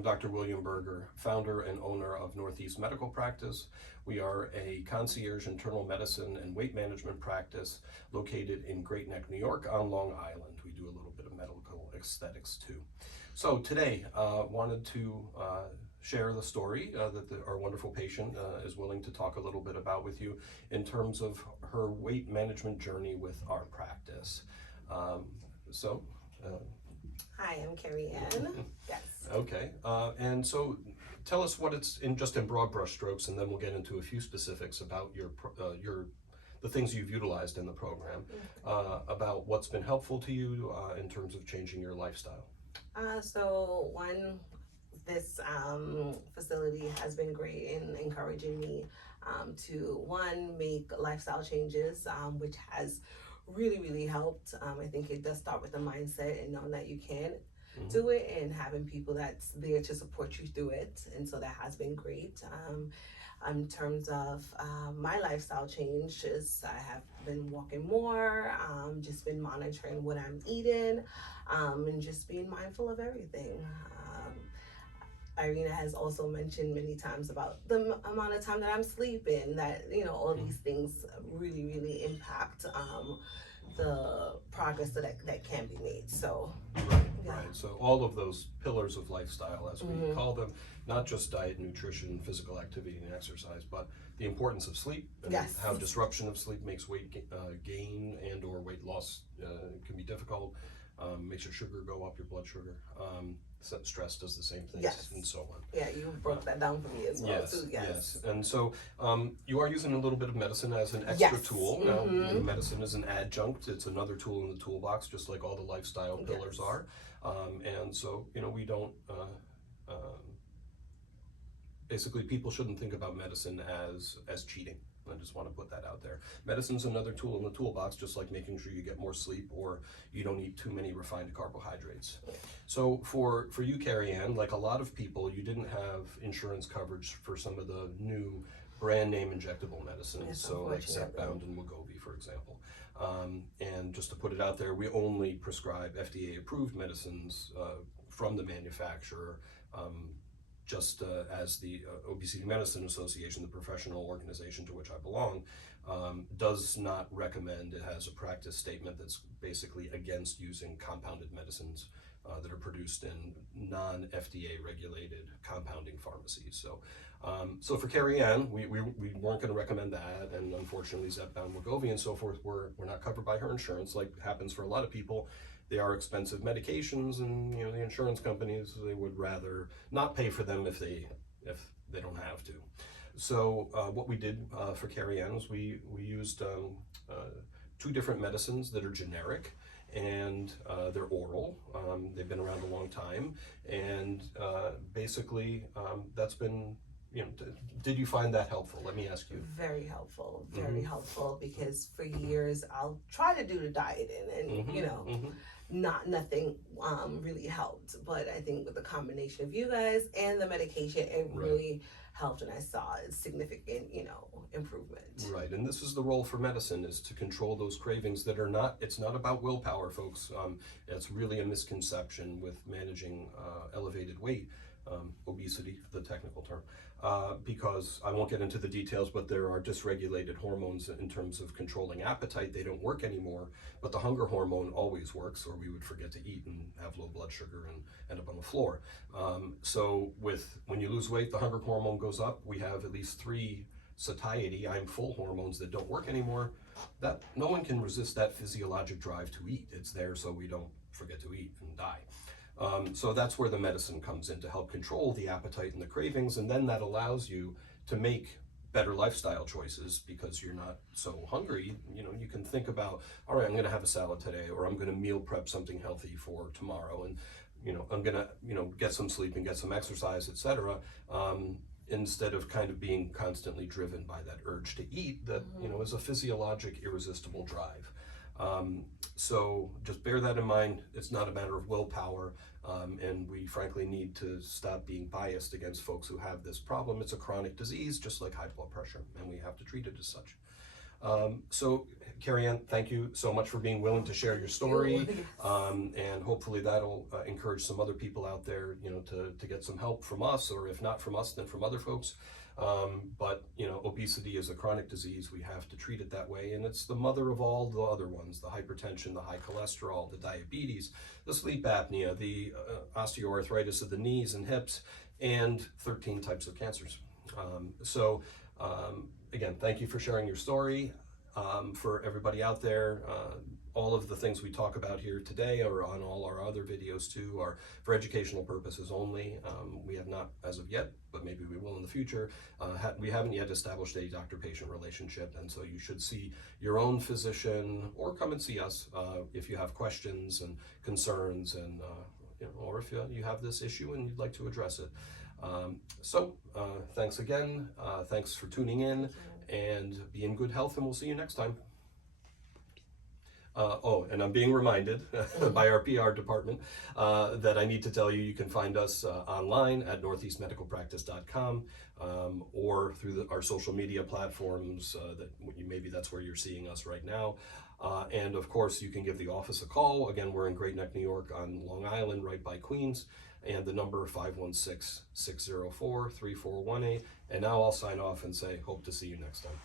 I'm Dr. William Berger, founder and owner of Northeast Medical Practice. We are a concierge internal medicine and weight management practice located in Great Neck, New York on Long Island. We do a little bit of medical aesthetics too. So today, wanted to share the story that our wonderful patient is willing to talk a little bit about with you in terms of her weight management journey with our practice. So. Hi, I'm Carrie Ann. Yes. Okay, and so tell us what it's in, just in broad brushstrokes, and then we'll get into a few specifics about the things you've utilized in the program, about what's been helpful to you in terms of changing your lifestyle. This facility has been great in encouraging me to make lifestyle changes, which has really helped. I think it does start with the mindset and knowing that you can do it and having people that's there to support you through it. And so that has been great. In terms of my lifestyle changes, I have been walking more, just been monitoring what I'm eating, and just being mindful of everything. Irina has also mentioned many times about the amount of time that I'm sleeping, that, all these things really impact the progress that can be made. So, Right. So all of those pillars of lifestyle, as we call them, not just diet, nutrition, physical activity, and exercise, but the importance of sleep and how disruption of sleep makes weight gain and or weight loss can be difficult. Makes your sugar go up, your blood sugar. Stress does the same thing, and so on. Yeah, you broke that down for me as well, too. Yes. And so you are using a little bit of medicine as an extra tool. Now, medicine is an adjunct. It's another tool in the toolbox, just like all the lifestyle pillars are. And so, we don't, basically people shouldn't think about medicine as cheating. I just want to put that out there. Medicine's another tool in the toolbox, just like making sure you get more sleep or you don't eat too many refined carbohydrates. So for you, Carrie Ann, like a lot of people, you didn't have insurance coverage for some of the new brand name injectable medicines, so like Zepbound and Wegovy, for example. And just to put it out there, we only prescribe FDA approved medicines from the manufacturer, just as the Obesity Medicine Association, the professional organization to which I belong, does not recommend. It has a practice statement that's basically against using compounded medicines that are produced in non-FDA regulated compounding pharmacies. So for Carrie Ann, we weren't going to recommend that, and unfortunately Zepbound, Wegovy, and so forth we're not covered by her insurance, like happens for a lot of people. They are expensive medications, and the insurance companies, they would rather not pay for them if they don't have to. So what we did for Carrie Ann was we used two different medicines that are generic, and they're oral. They've been around a long time, and basically that's been, did you find that helpful? Let me ask you. Very helpful, very helpful, because for years I'll try to do the dieting and nothing really helped. But I think with the combination of you guys and the medication, it really helped, and I saw a significant, improvement. Right, and this is the role for medicine, is to control those cravings that are not, it's not about willpower, folks. It's really a misconception with managing elevated weight, obesity, the technical term, because I won't get into the details, but there are dysregulated hormones in terms of controlling appetite. They don't work anymore, but the hunger hormone always works, or we would forget to eat and have low blood sugar and end up on the floor. So when you lose weight, the hunger hormone goes up. We have at least 3 satiety, I'm full hormones that don't work anymore. That no one can resist that physiologic drive to eat. It's there so we don't forget to eat and die. So that's where the medicine comes in, to help control the appetite and the cravings, and then that allows you to make better lifestyle choices because you're not so hungry. You can think about, all right, I'm going to have a salad today, or I'm going to meal prep something healthy for tomorrow, and I'm going to get some sleep and get some exercise, etc. Instead of kind of being constantly driven by that urge to eat that is a physiologic, irresistible drive. So just bear that in mind. It's not a matter of willpower, and we frankly need to stop being biased against folks who have this problem. It's a chronic disease, just like high blood pressure, and we have to treat it as such. So Carrie Ann, thank you so much for being willing to share your story, Yes. and hopefully that'll encourage some other people out there, to get some help from us, or if not from us, then from other folks. But obesity is a chronic disease. We have to treat it that way, and it's the mother of all the other ones: the hypertension, the high cholesterol, the diabetes, the sleep apnea, the osteoarthritis of the knees and hips, and 13 types of cancers. Again, thank you for sharing your story. For everybody out there, all of the things we talk about here today, or on all our other videos too, are for educational purposes only. We have not, as of yet, but maybe we will in the future, we haven't yet established a doctor-patient relationship, and so you should see your own physician or come and see us if you have questions and concerns, and or if you have this issue and you'd like to address it. Thanks again. Thanks for tuning in, and be in good health, and we'll see you next time. And I'm being reminded by our PR department that I need to tell you can find us online at northeastmedicalpractice.com, or through our social media platforms. Maybe that's where you're seeing us right now. And of course, you can give the office a call. Again, we're in Great Neck, New York on Long Island, right by Queens. And the number 516-604-3418. And now I'll sign off and say, hope to see you next time.